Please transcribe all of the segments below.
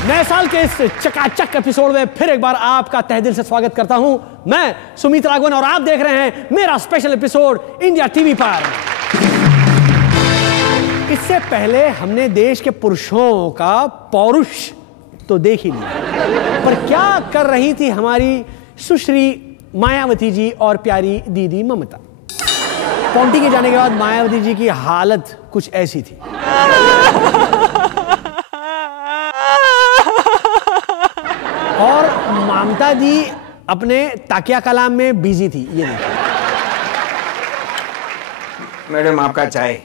नए साल के इस चकाचक एपिसोड में फिर एक बार आपका तहे दिल से स्वागत करता हूं। मैं सुमित राघवन और आप देख रहे हैं मेरा स्पेशल एपिसोड इंडिया टीवी पर। इससे पहले हमने देश के पुरुषों का पौरुष तो देख ही लिया, पर क्या कर रही थी हमारी सुश्री मायावती जी और प्यारी दीदी ममता। पौंटी के जाने के बाद मायावती जी की हालत कुछ ऐसी थी। और ममता जी अपने ताकिया कलाम में बिजी थी। ये देखिए मैडम, आपका चाय।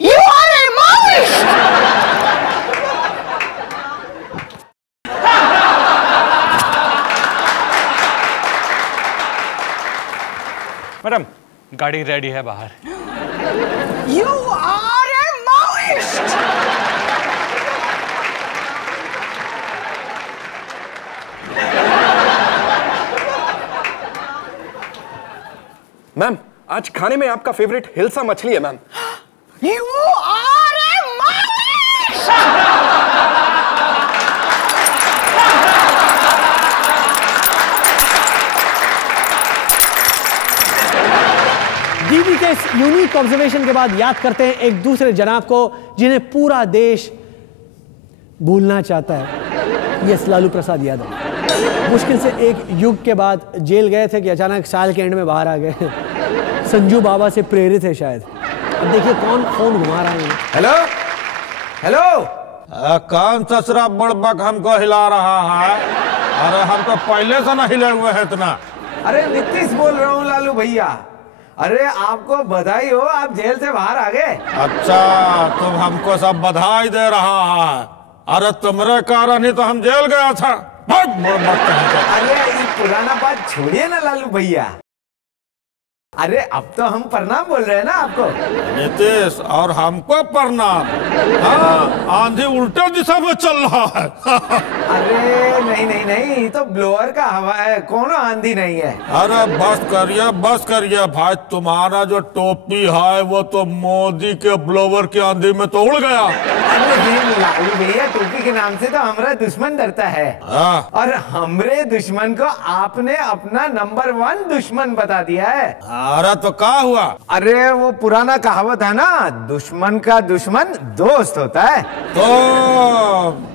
You are a Maoist! Madam, गाड़ी रेडी है बाहर। You are a Maoist! Ma'am, आज खाने में आपका फेवरेट हिल्सा मछली है ma'am. You are a Maoist! दीदी के इस यूनिक ऑब्जर्वेशन के बाद याद करते हैं एक दूसरे जनाब को जिन्हें पूरा देश भूलना चाहता है। यस, लालू प्रसाद यादव। मुश्किल से एक युग के बाद जेल गए थे कि अचानक साल के एंड में बाहर आ गए। संजू बाबा से प्रेरित है शायद। अब देखिए कौन फोन घुमा रहा है। हेलो हेलो, कौन ससुरा बड़बक हमको हिला रहा है? अरे हम तो पहले से ना हिले हुए हैं इतना। अरे नीतीश बोल रहा हूँ लालू भैया। अरे आपको बधाई हो, आप जेल से बाहर आ गए। अच्छा, तुम हमको सब बधाई दे रहा है? अरे तुम्हारे कारण ही तो हम जेल गया था। अरे ये पुराना बात छोड़िए ना लालू भैया। अरे अब तो हम प्रणाम बोल रहे हैं ना आपको। नीतीश, और हमको प्रणाम। हाँ, आंधी उल्टे दिशा में चल रहा है। अरे नहीं नहीं नहीं, ये तो ब्लोअर का हवा है, कौन आंधी नहीं है। अरे बस करिए भाई, तुम्हारा जो टोपी है वो तो मोदी के ब्लोवर की आंधी में तो उड़ गया। अरे लालू भैया, टोपी के नाम से तो हमारा दुश्मन डरता है। और हमरे दुश्मन को आपने अपना नंबर 1 दुश्मन बता दिया है। अरे तो क्या हुआ? अरे वो पुराना कहावत है ना, दुश्मन का दुश्मन दोस्त होता है। तो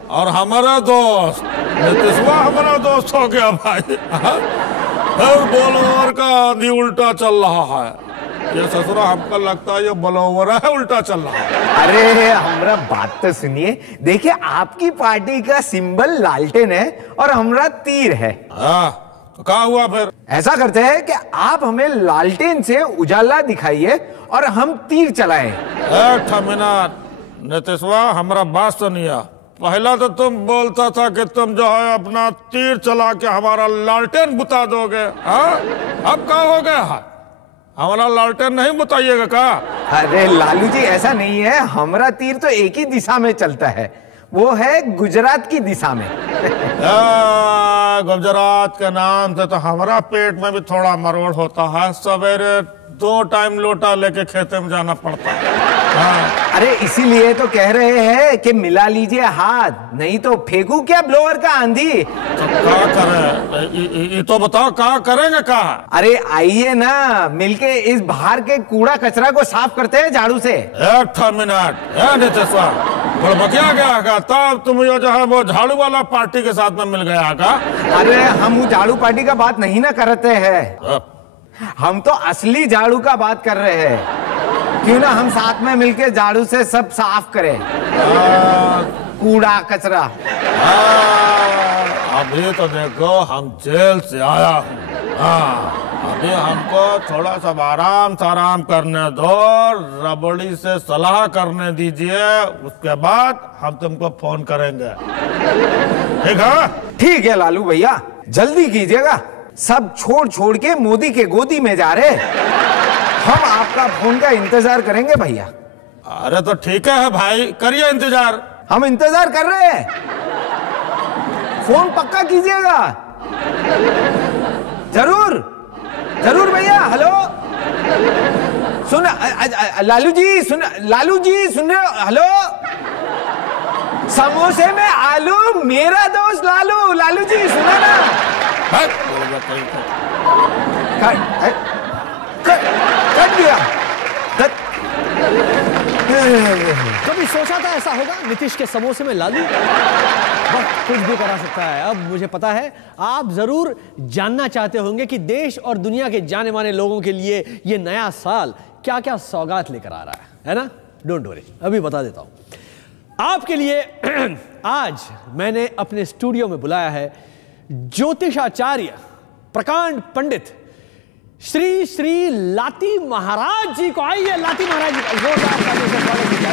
और हमारा दोस्त नीतीशवा हमारा दोस्त हो गया भाई। फिर ब्लोवर का आंधी उल्टा चल रहा है। ये ससुरा हमको लगता है ये ब्लोवर है उल्टा चल रहा है। अरे हमारा बात तो सुनिए। देखिए, आपकी पार्टी का सिंबल लालटेन है और हमारा तीर है। तो क्या हुआ फिर? ऐसा करते हैं कि आप हमें लालटेन से उजाला दिखाइए और हम तीर चलाएं। एक मिनट नीतीशवा, हमारा बात सुनिए। पहला तो तुम बोलता था कि तुम जो है अपना तीर चला के हमारा लालटेन बुता दोगे। हाँ, अब क्या हो गया है? हमारा लालटेन नहीं बुताइएगा क्या? अरे लालू जी, ऐसा नहीं है। हमारा तीर तो एक ही दिशा में चलता है, वो है गुजरात की दिशा में। गुजरात के नाम से तो हमारा पेट में भी थोड़ा मरोड़ होता है। सवेरे 2 टाइम लोटा लेके खेते में जाना पड़ता है। हाँ। अरे इसीलिए तो कह रहे हैं कि मिला लीजिए हाथ, नहीं तो फेंकू क्या ब्लोअर का आंधी। तो क्या करें? ये तो बताओ क्या करेंगे क्या? अरे आइए ना, मिलके इस बाहर के कूड़ा कचरा को साफ करते हैं झाड़ू से। एक मिनट नीतीशवा, बकिया गया का तब तुम जो है वो झाड़ू वाला पार्टी के साथ में मिल गया का? अरे हम वो झाड़ू पार्टी का बात नहीं ना करते हैं, हम तो असली झाड़ू का बात कर रहे हैं। क्यों ना हम साथ में मिलके झाड़ू से सब साफ करें, कूड़ा कचरा। अभी तो देखो हम जेल से आया हूँ। अभी हमको थोड़ा सा आराम करने दो, रबड़ी से सलाह करने दीजिए, उसके बाद हम तुमको फोन करेंगे। ठीक है? ठीक है लालू भैया, जल्दी कीजिएगा। सब छोड़ के मोदी के गोदी में जा रहे। हम आपका फोन का इंतजार करेंगे भैया। अरे तो ठीक है भाई, करिए इंतजार। हम इंतजार कर रहे हैं, फोन पक्का कीजिएगा। जरूर जरूर भैया। हेलो, सुन लालू जी, सुन रहे हो? हेलो, समोसे में आलू, मेरा दोस्त लालू। लालू जी सुना ना? कट गया। कभी सोचा था ऐसा होगा? नीतीश के समोसे में लालू? वक्त कुछ भी करा सकता है। अब मुझे पता है आप जरूर जानना चाहते होंगे कि देश और दुनिया के जाने माने लोगों के लिए ये नया साल क्या क्या सौगात लेकर आ रहा है ना? डोंट वरी, अभी बता देता हूं आपके लिए। आज मैंने अपने स्टूडियो में बुलाया है ज्योतिषाचार्य प्रकांड पंडित श्री श्री लाती महाराज जी को। आइए लाती महाराज जी, जोरदार तालियों से स्वागत कीजिए।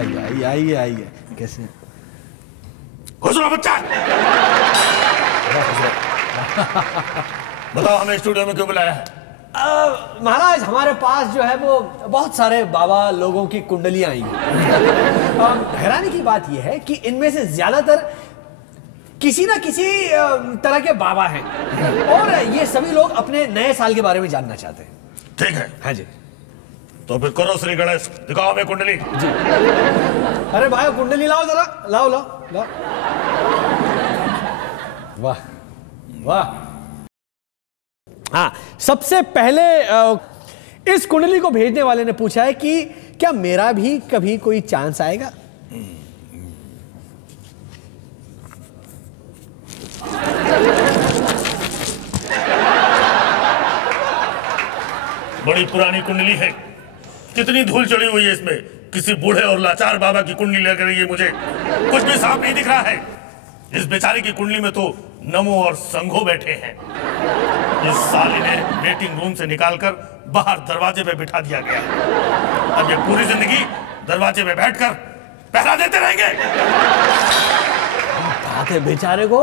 आइए आइए आइए आइए। कैसे घुसरो बच्चा? बताओ हमें स्टूडियो में क्यों बुलाया है? महाराज हमारे पास जो है वो बहुत सारे बाबा लोगों की कुंडलियां आई हैं। हैरानी की बात यह है कि इनमें से ज्यादातर किसी ना किसी तरह के बाबा हैं और ये सभी लोग अपने नए साल के बारे में जानना चाहते हैं। ठीक है। हाँ जी। तो फिर करो श्री गणेश, दिखाओ हमें कुंडली। जी। अरे भाई कुंडली लाओ जरा, लाओ लाओ लाओ। वाह वाह। हाँ, सबसे पहले इस कुंडली को भेजने वाले ने पूछा है कि क्या मेरा भी कभी कोई चांस आएगा? बड़ी पुरानी कुंडली है, कितनी धूल चढ़ी हुई है इसमें। किसी बूढ़े और लाचार बाबा की कुंडली लग रही है मुझे। कुछ भी साफ नहीं दिख रहा है। इस बेचारे की कुंडली में तो नमो और संघो बैठे हैं। इस साली ने वेटिंग रूम से निकालकर बाहर दरवाजे पे बिठा दिया गया। अब ये पूरी जिंदगी दरवाजे पे बैठकर पहरा देते रहेंगे। बात है, बेचारे को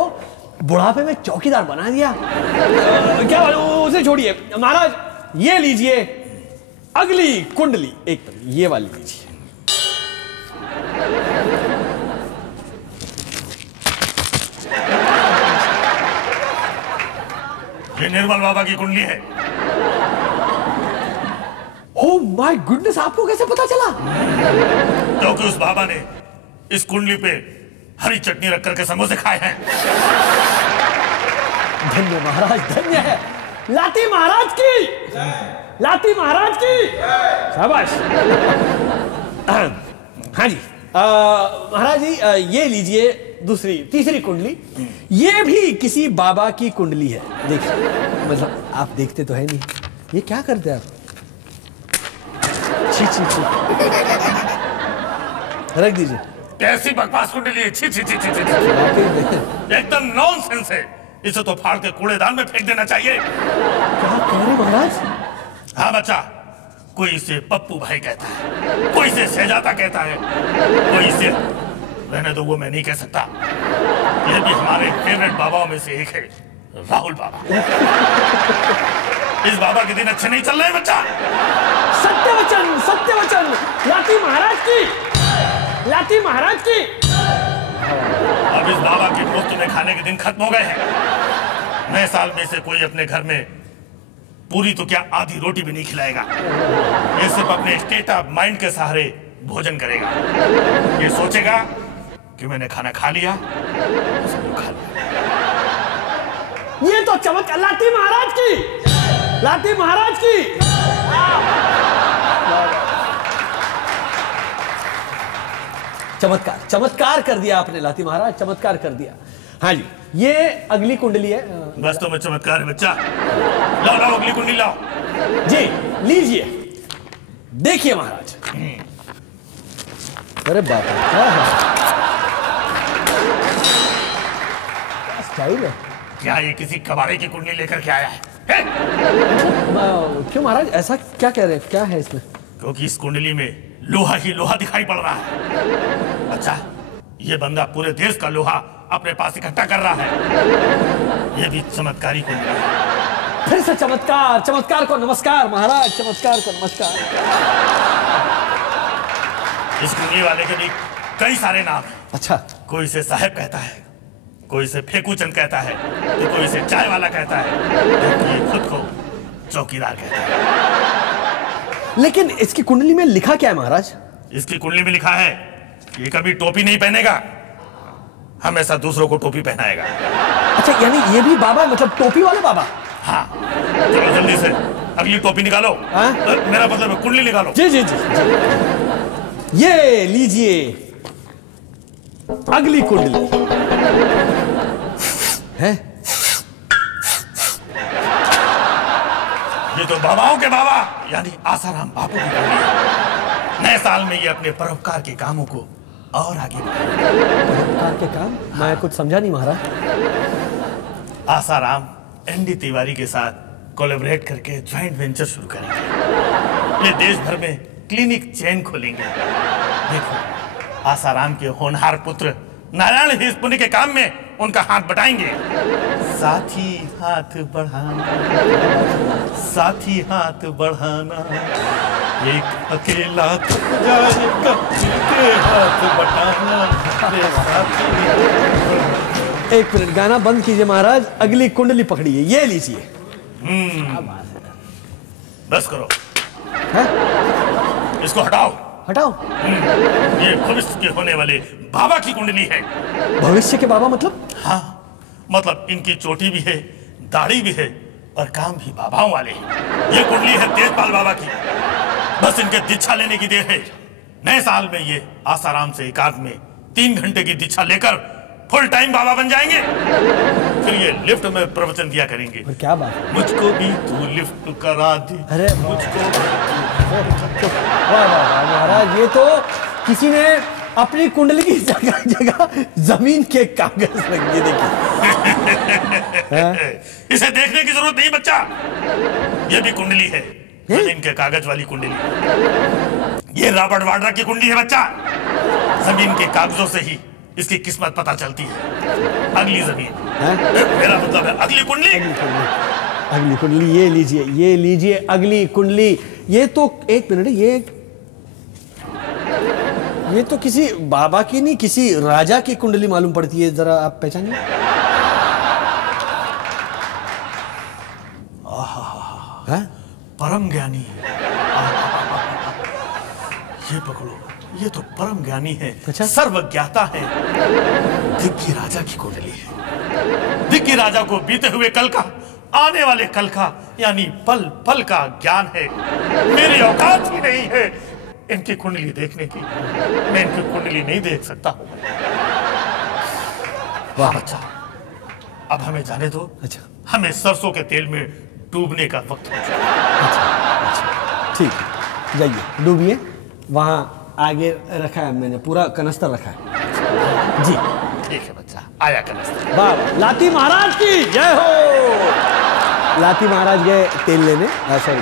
बुढ़ापे में चौकीदार बना दिया। क्या उसे छोड़िए महाराज, ये लीजिए अगली कुंडली, एक ये वाली लीजिए। ये निर्मल बाबा की कुंडली है। ओह माय गुडनेस, आपको कैसे पता चला? क्योंकि उस बाबा ने इस कुंडली पे हरी चटनी रख करके समोसे खाए हैं। धन्य महाराज, धन्य है। लाती महाराज की, लाती महाराज की शाबाश। हाँ जी महाराज जी, ये लीजिए तीसरी कुंडली। ये भी किसी बाबा की कुंडली है। देखिए, मतलब आप देखते तो है नहीं, ये क्या करते हैं आप? छी छी छी, रख दीजिए। कैसी बकवास कुंडली है, छी छी छी छी छी। एकदम नॉनसेंस है। इसे तो फाड़ के कूड़ेदान में फेंक देना चाहिए। क्या कह रहे महाराज? हाँ बच्चा, कोई इसे पप्पू भाई कहता है, कोई इसे शहजादा कहता है, कोई इसे रहने दो, वो मैं नहीं कह सकता। ये भी हमारे फेवरेट बाबाओं में से एक है, राहुल बाबा। इस बाबा के दिन अच्छे नहीं चल रहे बच्चा। सत्य वचन, सत्य वचन। लाती महाराज की, लाती महाराज की। अब इस बाबा के मुफ्त में खाने के दिन खत्म हो गए हैं। नए साल में से कोई अपने घर में पूरी तो क्या आधी रोटी भी नहीं खिलाएगा। ये सिर्फ अपने स्टेट ऑफ माइंड के सहारे भोजन करेगा। ये सोचेगा कि मैंने खाना खा लिया, खा लिया। ये तो चमत्कार, लाती महाराज की, लाती महाराज की। चमत्कार, चमत्कार कर दिया आपने लाती महाराज, चमत्कार कर दिया। हाँ जी, ये अगली कुंडली है। बस तो मैं चमत्कार है बच्चा। लाओ लाओ अगली कुंडली लाओ। जी लीजिए, देखिए महाराज। अरे बाप रे, क्या स्टाइल है। क्या ये किसी कबाड़े की कुंडली लेकर के आया है? क्यों महाराज, ऐसा क्या कह रहे हैं? क्या है इसमें? क्योंकि इस कुंडली में लोहा ही लोहा दिखाई पड़ रहा है। अच्छा, ये बंदा पूरे देश का लोहा अपने पास इकट्ठा कर रहा है। ये भी चमत्कारी कुंडली है। फिर से चमत्कार, चमत्कार को नमस्कार महाराज, चमत्कार को नमस्कार। इस कुंडली वाले के भी कई सारे नाम हैं। अच्छा, कोई इसे साहब कहता है, कोई इसे फेकूचंद कहता है, तो कोई इसे चाय वाला कहता है, जबकि ये खुद को चौकीदार कहता है। लेकिन इसकी कुंडली में लिखा क्या है महाराज? इसकी कुंडली में लिखा है ये कभी टोपी नहीं पहनेगा, हमेशा दूसरों को टोपी पहनाएगा। अच्छा, यानी ये भी बाबा, मतलब टोपी वाले बाबा? हाँ, चलो जल्दी से अगली टोपी निकालो। मेरा मतलब है कुंडली निकालो। जी जी जी, जी। ये लीजिए अगली कुंडली है। ये तो बाबाओं के बाबा यानी आसाराम बापू की कुंडली है। नए साल में ये अपने परोपकार के कामों को और आगे बढ़ाएंगे। परोपकार के काम? मैं कुछ समझा नहीं महाराज। आसाराम एनडी तिवारी के साथ कोलैबोरेट करके ज्वाइंट वेंचर शुरू करेंगे। ये देश भर में क्लिनिक चेन खोलेंगे। देखो, आसाराम के होनहार पुत्र नारायण हिस पुण्य के काम में उनका हाथ बटाएंगे। साथी हाथ बढ़ाना, साथी हाथ बढ़ाना, एक अकेला थक जाएगा, मिलके हाथ बटाना, रे साथी। एक मिनट, गाना बंद कीजिए महाराज, अगली कुंडली पकड़िए। ये लीजिए। बस करो। है? इसको हटाओ। हटाओ? ये भविष्य के होने वाले बाबा की कुंडली है। भविष्य के बाबा मतलब? हाँ, मतलब इनकी चोटी भी है, दाढ़ी भी है और काम भी बाबाओं वाले हैं। ये कुंडली है तेजपाल बाबा की। बस इनके दीक्षा लेने की देर है। नए साल में ये आसाराम से एकांत में 3 घंटे की दीक्षा लेकर फुल टाइम बाबा बन जाएंगे। फिर ये लिफ्ट में प्रवचन दिया करेंगे। और क्या बात है? मुझको भी तू लिफ्ट करा दे। अरे मुझको वाह वाह महाराज, ये तो किसी ने अपनी कुंडली की जगह जगह जमीन के कागज रख दिए। देखिए, इसे देखने की जरूरत नहीं बच्चा, ये भी कुंडली है, जमीन के कागज वाली कुंडली। ये रॉबर्ट वाड्रा की कुंडली है बच्चा। जमीन के कागजों से ही इसकी किस्मत पता चलती है। अगली जमीन, मेरा मतलब है अगली कुंडली। अगली कुंडली ये लीजिए, ये लीजिए अगली कुंडली। ये तो एक मिनट, ये तो किसी बाबा की नहीं, किसी राजा की कुंडली मालूम पड़ती है। जरा आप पहचानिए। परम ज्ञानी है। ये पकड़ो, ये तो परम ज्ञानी है। अच्छा? सर्वज्ञाता है। दिग्गी राजा की कुंडली है। दिग्गी राजा को बीते हुए कल का, आने वाले कल का यानी पल पल का ज्ञान है। मेरी औकात ही नहीं है इनकी कुंडली देखने की। मैं इनकी कुंडली नहीं देख सकता। वाह बच्चा, अब हमें जाने दो। अच्छा, हमें सरसों के तेल में डूबने का वक्त हो चुका। अच्छा, ठीक है, जाइए डूबिए। वहां आगे रखा है मैंने, पूरा कनस्तर रखा है जी। ठीक है बच्चा, आया कनस्तर। वाह, लाती महाराज की जय हो। लाती महाराज गए तेल लेने, सॉरी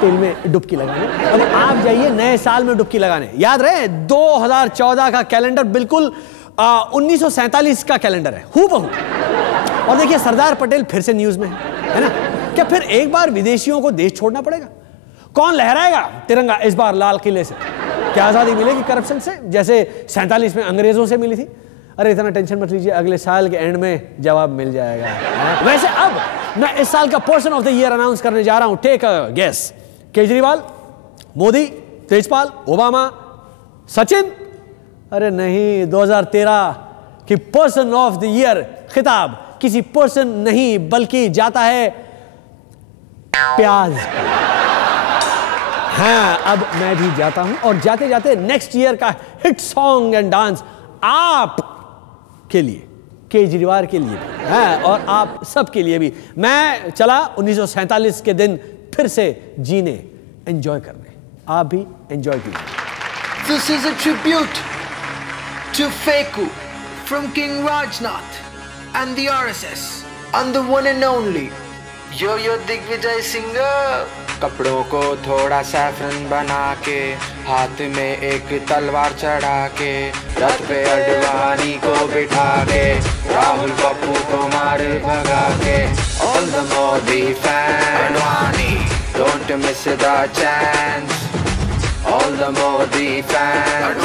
तेल में डुबकी लगाने। अब आप जाइए नए साल में डुबकी लगाने। याद रहे 2014 का कैलेंडर बिल्कुल 1947 का कैलेंडर है, हूबहू। और देखिए सरदार पटेल फिर से न्यूज में है ना। क्या फिर एक बार विदेशियों को देश छोड़ना पड़ेगा? कौन लहराएगा तिरंगा इस बार लाल किले से? क्या आजादी मिलेगी करप्शन से, जैसे 47 में अंग्रेजों से मिली थी? अरे इतना टेंशन मत लीजिए, अगले साल के एंड में जवाब मिल जाएगा। वैसे अब मैं इस साल का person of the year announce करने जा रहा हूं। Take a guess. Kejriwal, Modi, Tejpal, Obama, Sachin? अरे नहीं, 2013 की पर्सन ऑफ द ईयर खिताब किसी पर्सन नहीं बल्कि जाता है प्याज। हाँ, अब मैं भी जाता हूं और जाते जाते नेक्स्ट ईयर का हिट सॉन्ग एंड डांस आप के लिए, केजरीवाल के लिए भी, हाँ, और आप सबके लिए भी। मैं चला 1947 के दिन फिर से जीने, एंजॉय करने। आप भी एंजॉय कीजिए। This is a tribute to Feku from King Rajnath and the RSS and the one and only Yo-Yo Digvijay Singh. कपड़ों को थोड़ा सैफरन बना के, हाथ में एक तलवार चढ़ा के, रथ पे अडवाणी को बिठा के, राहुल पप्पू को मार भगा के, all the Modi fans, don't miss the chance, all the Modi fans,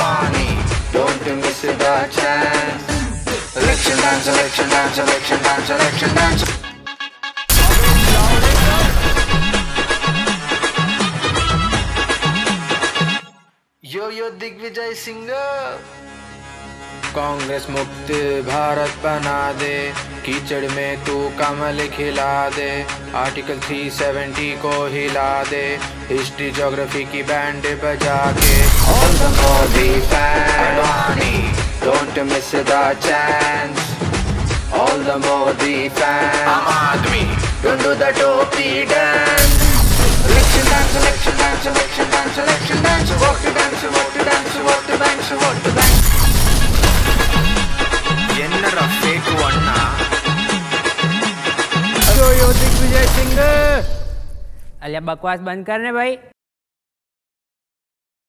don't miss the chance. Election dance, election dance, election dance, election dance. Yo-Yo Digvijay Singh. Congress मुक्त भारत बना दे, कीचड़ में तू कमल खिला दे, आर्टिकल 370 को हिला दे, हिस्ट्री ज्योग्राफी की बैंड बजा के। All the Modi fans, don't miss the chance. All the Modi fans, Aam Aadmi, don't do the topi dance. Election dance, election dance, election dance, election dance, vote to dance, vote to dance, vote to banks, vote to banks. Yenna fake vanna. यो दिग्विजय सिंह। अलिया बकवास बंद करने भाई।